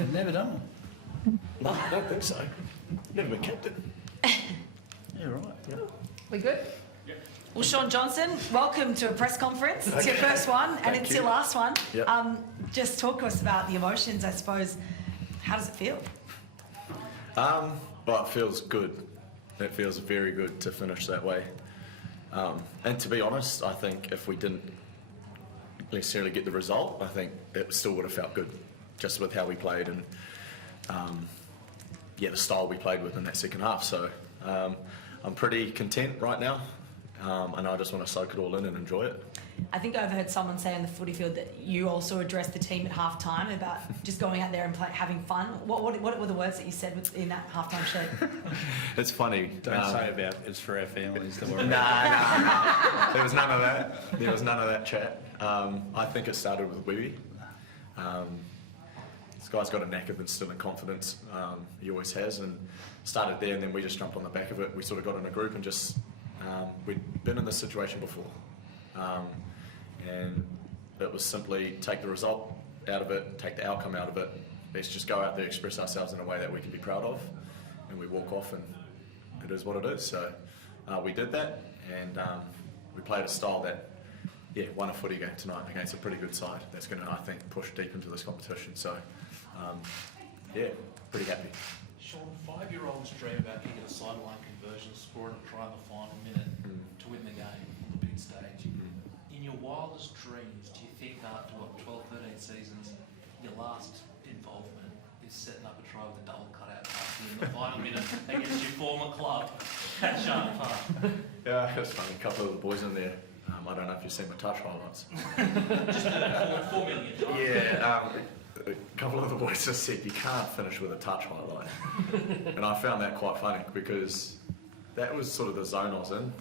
I've never done one. No, I don't think so. Never been captain. Yeah, right. Yeah. We good? Well, Shaun Johnson, welcome to a press conference. It's your first one, and it's your last one. Yep. Just talk to us about the emotions, I suppose. How does it feel? Well, it feels good. It feels very good to finish that way. And to be honest, I think if we didn't necessarily get the result, I think it still would have felt good, just with how we played and the style we played with in that second half. So I'm pretty content right now, and I just want to soak it all in and enjoy it. I think I overheard someone say on the footy field that you also addressed the team at half-time about just going out there and having fun. What were the words that you said in that half-time show? It's funny. Don't say about it's for our families to worry. Nah. There was none of that. There was none of that chat. I think it started with Webby. This guy's got a knack of instilling confidence. He always has, and started there, and then we just jumped on the back of it. We sort of got in a group and just we'd been in this situation before. And it was simply take the result out of it, take the outcome out of it. Let's just go out there, express ourselves in a way that we can be proud of, and we walk off, and it is what it is. So we did that, and we played a style that, won a footy game tonight against a pretty good side. That's going to, I think, push deep into this competition. So, pretty happy. Shaun, 5-year-olds dream about kicking a sideline conversion, scoring a try in the final minute to win the game on the big stage. In your wildest dreams, do you think after 12, 13 seasons, your last involvement is setting up a try with a double cutout pass in the final minute against your former club at Shaun Park? Yeah, it's funny. A couple of the boys in there. I don't know if you've seen my touch highlights. Just 4 million times. Yeah, a couple of the boys just said you can't finish with a touch highlight, and I found that quite funny because that was sort of the zone I was in.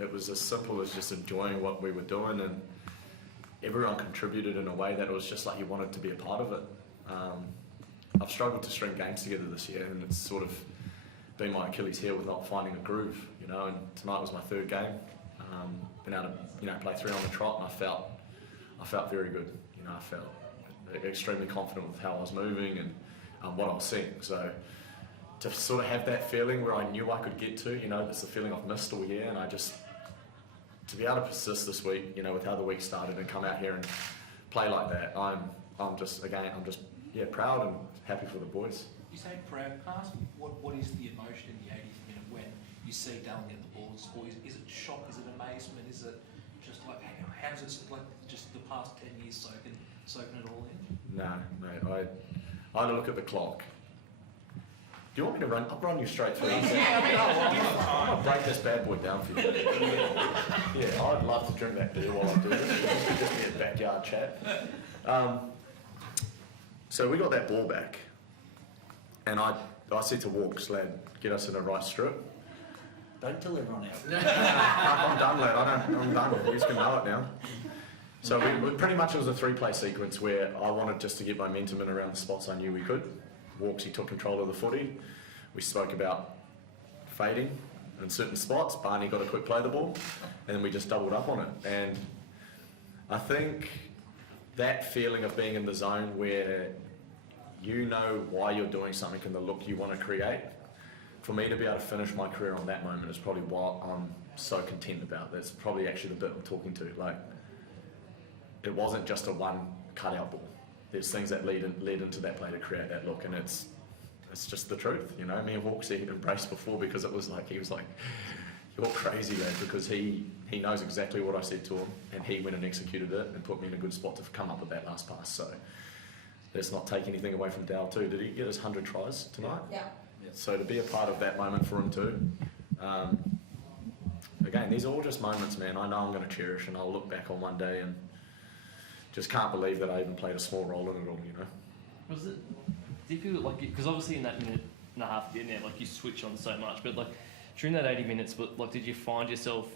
It was as simple as just enjoying what we were doing, and everyone contributed in a way that it was just like you wanted to be a part of it. I've struggled to string games together this year, and it's sort of been my Achilles heel with not finding a groove, and tonight was my third game. Been able to play 3 on the trot, and I felt very good. I felt extremely confident with how I was moving and what I was seeing. So to sort of have that feeling where I knew I could get to, it's the feeling I've missed all year, and to be able to persist this week, with how the week started and come out here and play like that, I'm just proud and happy for the boys. You say proud. Can I ask what is the emotion in the 80th minute when you see Dallin get the ball and score? Is it shock? Is it amazement? Is it just like how does it like just the past 10 years soaking it all in? No, mate. I look at the clock. Do you want me to run? I'll run you straight through. I'm gonna break this bad boy down for you. Yeah, I'd love to drink that beer while I do this. This could just be a backyard chat. So we got that ball back, and I said to Walks, lad, get us in the right strip. Don't tell everyone else. I'm done, lad. I'm done. You just can know it now. So we pretty much, it was a 3-play sequence where I wanted just to get momentum in around the spots I knew we could. Walks, he took control of the footy. We spoke about fading in certain spots. Barney got a quick play of the ball, and then we just doubled up on it. And I think that feeling of being in the zone where you know why you're doing something and the look you want to create, for me to be able to finish my career on that moment is probably what I'm so content about. That's probably actually the bit I'm talking to. Like, it wasn't just a one cutout ball. There's things that led into that play to create that look, and it's just the truth, Me and Hawks embraced before because it was like, he was like, you're crazy, lad, because he knows exactly what I said to him, and he went and executed it and put me in a good spot to come up with that last pass. So let's not take anything away from Dal too. Did he get his 100 tries tonight? Yeah. So to be a part of that moment for him too, again, these are all just moments, man, I know I'm going to cherish, and I'll look back on one day and just can't believe that I even played a small role in it all, Was it, do you feel like, because obviously in that minute and a half at the end there, like you switch on so much, but like during that 80 minutes, but like did you find yourself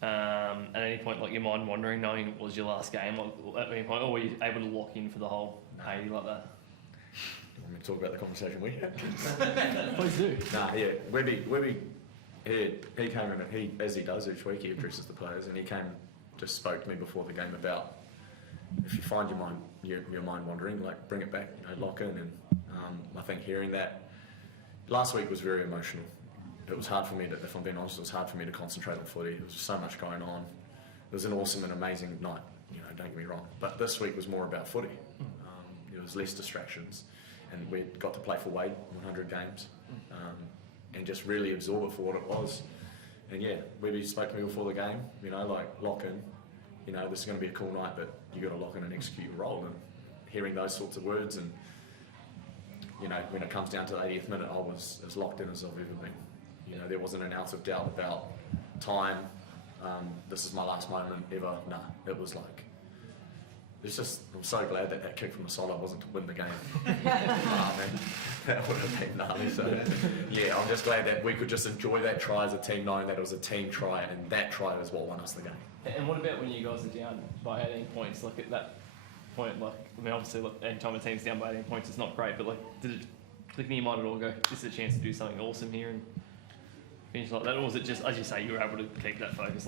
at any point like your mind wandering, knowing it was your last game, like, at any point, or were you able to lock in for the whole 80 like that? You want me to talk about the conversation we had? Please do. Webby, he came in, as he does each week, he addresses the players, and he came, just spoke to me before the game about if you find your mind wandering, like bring it back, lock in. And I think hearing that last week was very emotional. It was hard for me to, if I'm being honest, it was hard for me to concentrate on footy. There was just so much going on. It was an awesome and amazing night, don't get me wrong. But this week was more about footy. There was less distractions, and we got to play for Wade 100 games, and just really absorb it for what it was. And yeah, Webby spoke to me before the game, lock in. This is going to be a cool night, but you got to lock in and execute your role. And hearing those sorts of words, and when it comes down to the 80th minute, I was as locked in as I've ever been. There wasn't an ounce of doubt about time. This is my last moment ever. Nah, it was like, I'm so glad that kick from the sideline wasn't to win the game. Man, that would have been gnarly. So yeah, I'm just glad that we could just enjoy that try as a team, knowing that it was a team try, and that try was what won us the game. And what about when you guys are down by 18 points? Like at that point, obviously, anytime a team's down by 18 points, it's not great. But did it click in your mind at all? Go, this is a chance to do something awesome here and finish like that, or was it just, as you say, you were able to keep that focus,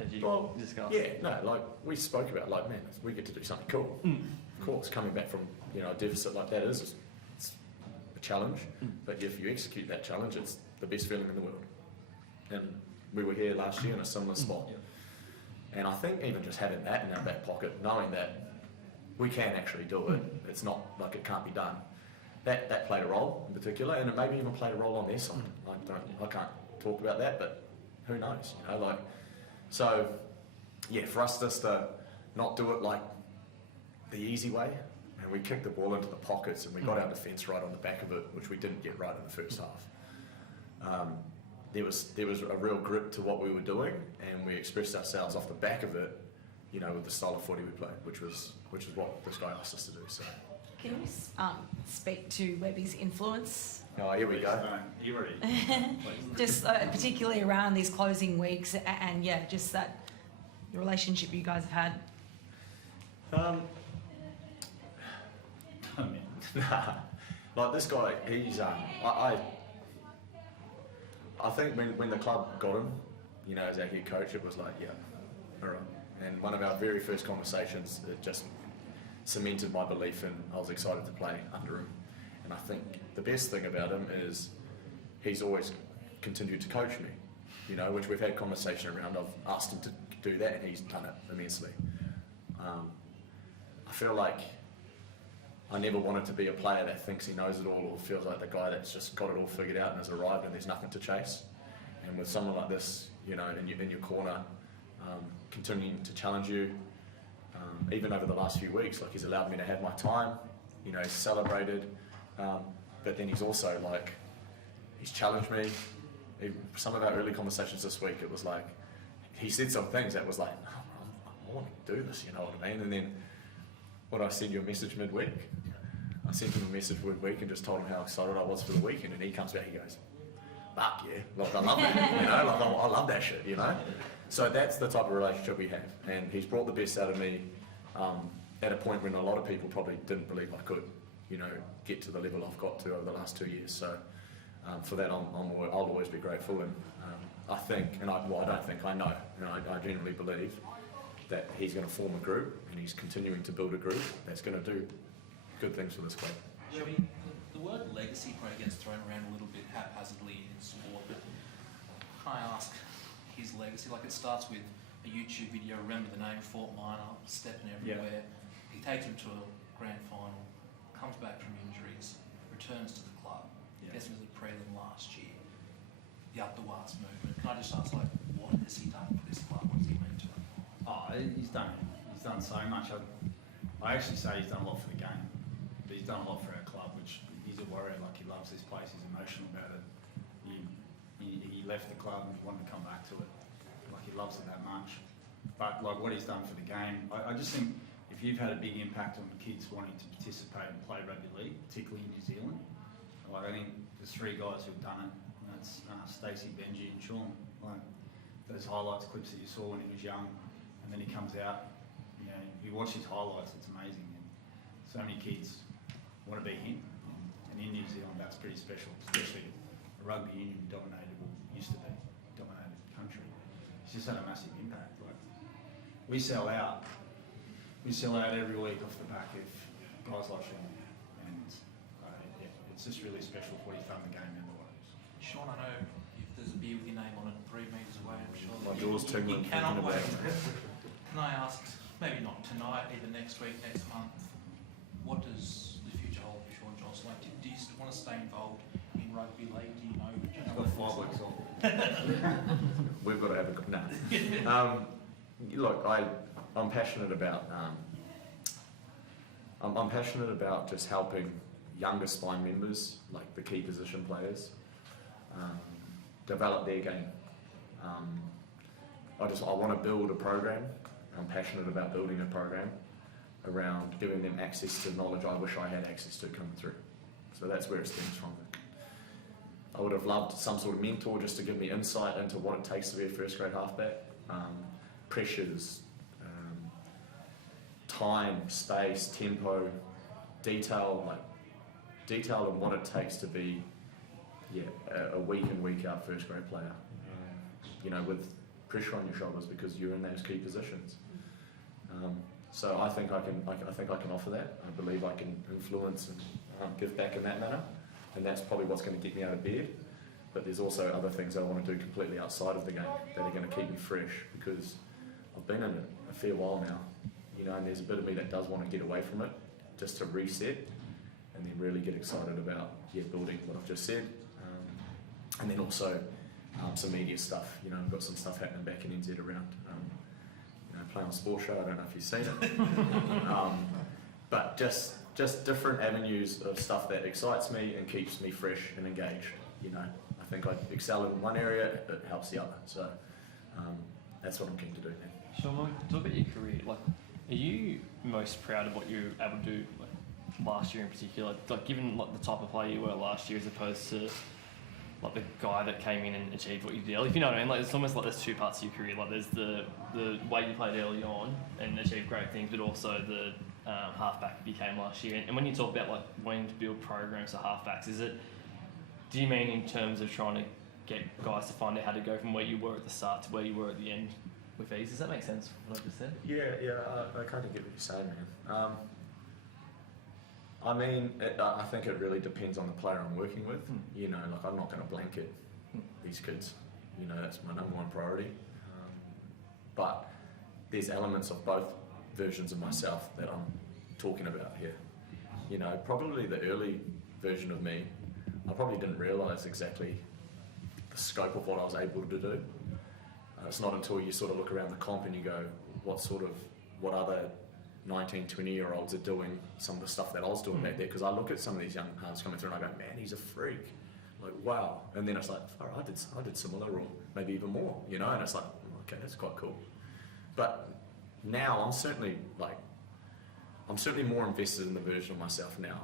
as you discussed? Yeah, no, we spoke about, man, we get to do something cool. Of course, coming back from a deficit like that it's a challenge. But if you execute that challenge, it's the best feeling in the world. And we were here last year in a similar spot. And I think even just having that in our back pocket, knowing that we can actually do it, it's not like it can't be done. That played a role in particular, and it maybe even played a role on their side. I can't talk about that, but who knows? So yeah, for us just to not do it like the easy way, and we kicked the ball into the pockets, and we got our defence right on the back of it, which we didn't get right in the first half. There was a real grip to what we were doing, and we expressed ourselves off the back of it, with the style of footy we played, which is what this guy asked us to do. So. Can you speak to Webby's influence? Oh, here we go. You ready? Just particularly around these closing weeks, and yeah, just that the relationship you guys have had. Like this guy, he's I think when the club got him, as our head coach, it was like, yeah, all right. And one of our very first conversations, it just cemented my belief in I was excited to play under him. And I think the best thing about him is he's always continued to coach me, which we've had conversation around. I've asked him to do that, and he's done it immensely. I feel like I never wanted to be a player that thinks he knows it all, or feels like the guy that's just got it all figured out and has arrived and there's nothing to chase. And with someone like this, in your corner, continuing to challenge you, even over the last few weeks, he's allowed me to have my time, he's celebrated, but then he's also he's challenged me. Some of our early conversations this week, it was he said some things that was I want to do this, you know what I mean? And then, I send you a message midweek? I sent him a message midweek and just told him how excited I was for the weekend, and he comes back, he goes, fuck yeah, I love that, I love that shit, So that's the type of relationship we have, and he's brought the best out of me at a point when a lot of people probably didn't believe I could, get to the level I've got to over the last 2 years. So for that, I'll always be grateful, and I think, I know, I genuinely believe that he's going to form a group, and he's continuing to build a group that's going to do good things for this club. The word legacy probably gets thrown around a little bit haphazardly in sport, but can I ask his legacy? It starts with a YouTube video, remember the name, Fort Minor, stepping everywhere. He takes him to a grand final, comes back from injuries, returns to the club, gets into the prelim last year, the Up the Wars movement. Can I just ask, what has he done for this club? What does he mean to it? Oh, he's done so much. I actually say he's done a lot for the game, but he's done a lot for our club, which he's a warrior. He loves this place. He's emotional about it. He left the club and wanted to come back to it. He loves it that much. But what he's done for the game, I just think if you've had a big impact on kids wanting to participate and play rugby league, particularly in New Zealand, I think there's 3 guys who've done it. That's Stacey, Benji, and Shaun. Those highlights clips that you saw when he was young, and then he comes out. You watch his highlights, it's amazing. And so many kids want to be him. And in New Zealand, that's pretty special, especially a rugby union dominated, or used to be dominated country. It's just had a massive impact. We sell out we sell out every week off the back of guys like Shaun, and it's just really special for what he's done the game member-wise. Shaun, I know if there's a beer with your name on it 3 metres away, I'm sure My that jaw's tingling you cannot thinking wait. about it. Can I ask, maybe not tonight, either next week, next month, what does the future hold for Shaun Johnson? Like, do you want to stay involved in rugby league? Do you know? He's got 5 weeks on. We've got to have a good look, I'm passionate about I'm passionate about just helping younger spine members, like the key position players, develop their game. I want to build a program. I'm passionate about building a program around giving them access to knowledge I wish I had access to coming through. So that's where it stems from. I would have loved some sort of mentor just to give me insight into what it takes to be a first grade halfback. Pressures, time, space, tempo, detail and what it takes to be a week in, week out first grade player. You know, with pressure on your shoulders because you're in those key positions. So I think I can offer that. I believe I can influence and give back in that manner, and that's probably what's going to get me out of bed. But there's also other things I want to do completely outside of the game that are going to keep me fresh because I've been in it a fair while now, you know, and there's a bit of me that does want to get away from it just to reset and then really get excited about building what I've just said, and then also some media stuff. You know, I've got some stuff happening back in NZ around you know, playing on Sport Show. I don't know if you've seen it, but just different avenues of stuff that excites me and keeps me fresh and engaged. You know, I think I excel in one area, it helps the other. So that's what I'm keen to do now. Shaun, talk about your career. Like, are you most proud of what you were able to do last year in particular? Like, given like the type of player you were last year, as opposed to like the guy that came in and achieved what you did. If you know what I mean, like it's almost like there's two parts to your career. Like there's the way you played early on and achieved great things, but also the halfback you became last year. And when you talk about like wanting to build programs for halfbacks, do you mean in terms of trying to get guys to find out how to go from where you were at the start to where you were at the end with ease? Does that make sense, what I just said? Yeah, I kind of get what you're saying, man. I mean, I think it really depends on the player I'm working with. You know, like I'm not going to blanket these kids. You know, that's my number one priority. But there's elements of both versions of myself that I'm talking about here. You know, probably the early version of me, I probably didn't realise exactly the scope of what I was able to do. It's not until you sort of look around the comp and you go, what other 19, 20-year-olds are doing some of the stuff that I was doing back there, because I look at some of these young halves coming through and I go, man, he's a freak. Like, wow. And then it's like, I did similar or maybe even more, you know, and it's like, okay, that's quite cool. But now I'm certainly more invested in the version of myself now,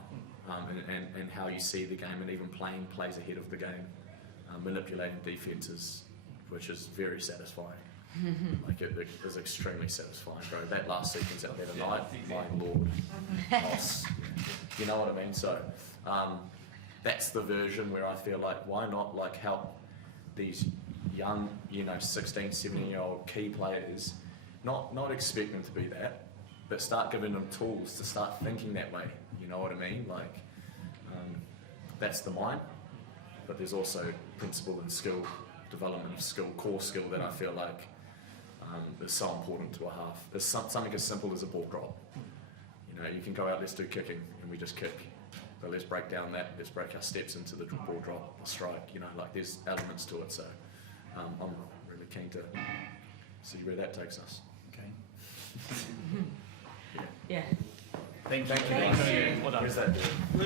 and how you see the game, and even playing plays ahead of the game, manipulating defences, which is very satisfying. Like it is extremely satisfying, bro. That last sequence out there tonight, my lord, you know what I mean? So that's the version where I feel like, why not like help these young, you know, 16, 17-year-old key players, not expect them to be that, but start giving them tools to start thinking that way. You know what I mean? Like that's the mind, but there's also principle and skill, development of skill, core skill that I feel like is so important to a half. There's something as simple as a ball drop. You know, you can go out, let's do kicking, and we just kick. But let's break down that, let's break our steps into the ball drop, the strike, you know, like there's elements to it. So I'm really keen to see where that takes us. Okay. Yeah. Thank you. Thank you. Well done. Where's that?